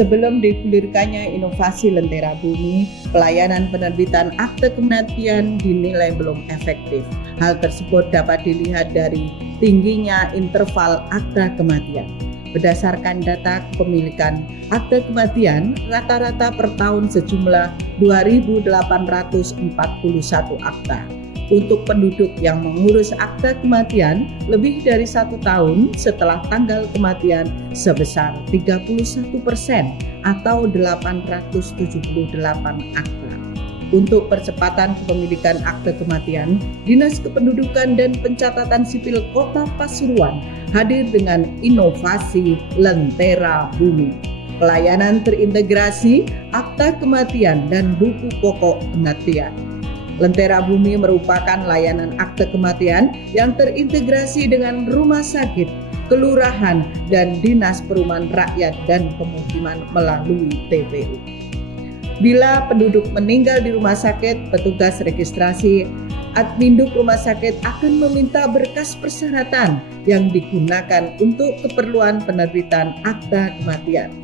Sebelum digulirkannya inovasi Lentera Bumi, pelayanan penerbitan akte kematian dinilai belum efektif. Hal tersebut dapat dilihat dari tingginya interval akta kematian. Berdasarkan data kepemilikan akte kematian, rata-rata per tahun sejumlah 2.841 akta. Untuk penduduk yang mengurus akta kematian lebih dari 1 tahun setelah tanggal kematian sebesar 31% atau 878 akta. Untuk percepatan kepemilikan akte kematian, Dinas Kependudukan dan Pencatatan Sipil Kota Pasuruan hadir dengan inovasi Lentera Bumi. Pelayanan terintegrasi akta kematian dan buku pokok kematian. Lentera Bumi merupakan layanan akte kematian yang terintegrasi dengan rumah sakit, kelurahan, dan Dinas Perumahan Rakyat dan Pemukiman melalui TPU. Bila penduduk meninggal di rumah sakit, petugas registrasi Adminduk rumah sakit akan meminta berkas persyaratan yang digunakan untuk keperluan penerbitan akta kematian.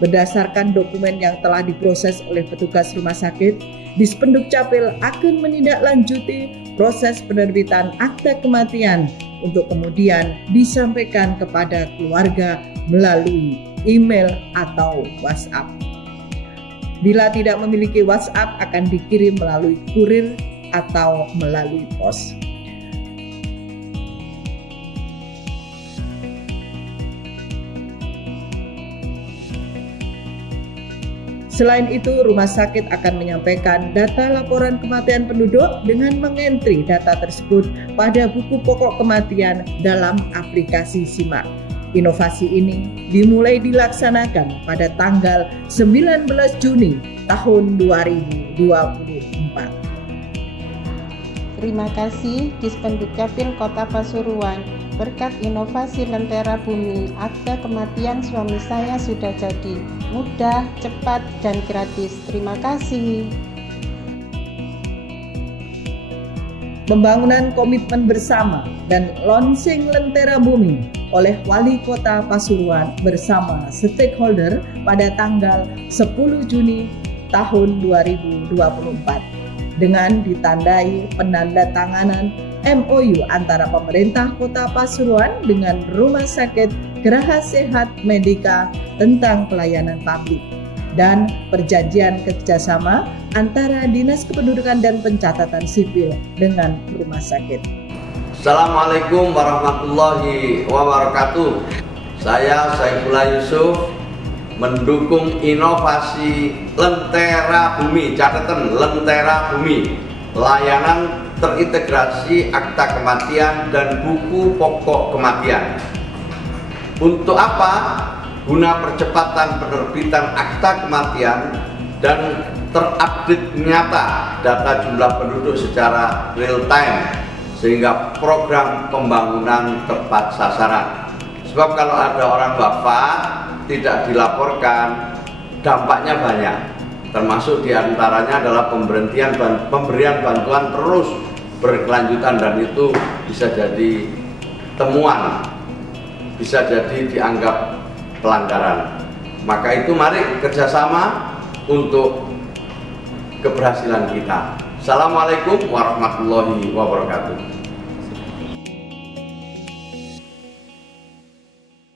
Berdasarkan dokumen yang telah diproses oleh petugas rumah sakit, Dispenduk Capil akan menindaklanjuti proses penerbitan akta kematian untuk kemudian disampaikan kepada keluarga melalui email atau WhatsApp. Bila tidak memiliki WhatsApp, akan dikirim melalui kurir atau melalui pos. Selain itu, rumah sakit akan menyampaikan data laporan kematian penduduk dengan mengentri data tersebut pada buku pokok kematian dalam aplikasi SIMAK. Inovasi ini dimulai dilaksanakan pada tanggal 19 Juni tahun 2024. Terima kasih Dispenduk Capil Kota Pasuruan. Berkat inovasi Lentera Bumi, akte kematian suami saya sudah jadi mudah, cepat, dan gratis. Terima kasih. Pembangunan komitmen bersama dan launching Lentera Bumi oleh Wali Kota Pasuruan bersama stakeholder pada tanggal 10 Juni tahun 2024 dengan ditandai penandatanganan MOU antara pemerintah Kota Pasuruan dengan Rumah Sakit Geraha Sehat Medika tentang pelayanan publik dan perjanjian kerjasama antara Dinas Kependudukan dan Pencatatan Sipil dengan rumah sakit. Assalamualaikum warahmatullahi wabarakatuh. Saya Saifullah Yusuf mendukung inovasi Lentera Bumi. Catatan Lentera Bumi, layanan terintegrasi akta kematian dan buku pokok kematian. Untuk apa? Guna percepatan penerbitan akta kematian dan terupdate nyata data jumlah penduduk secara real time, sehingga program pembangunan tepat sasaran. Sebab kalau ada orang wafat tidak dilaporkan, dampaknya banyak, termasuk diantaranya adalah pemberian bantuan terus berkelanjutan, dan itu bisa jadi temuan, bisa jadi dianggap pelanggaran. Maka itu mari kerjasama untuk keberhasilan kita. Assalamualaikum warahmatullahi wabarakatuh.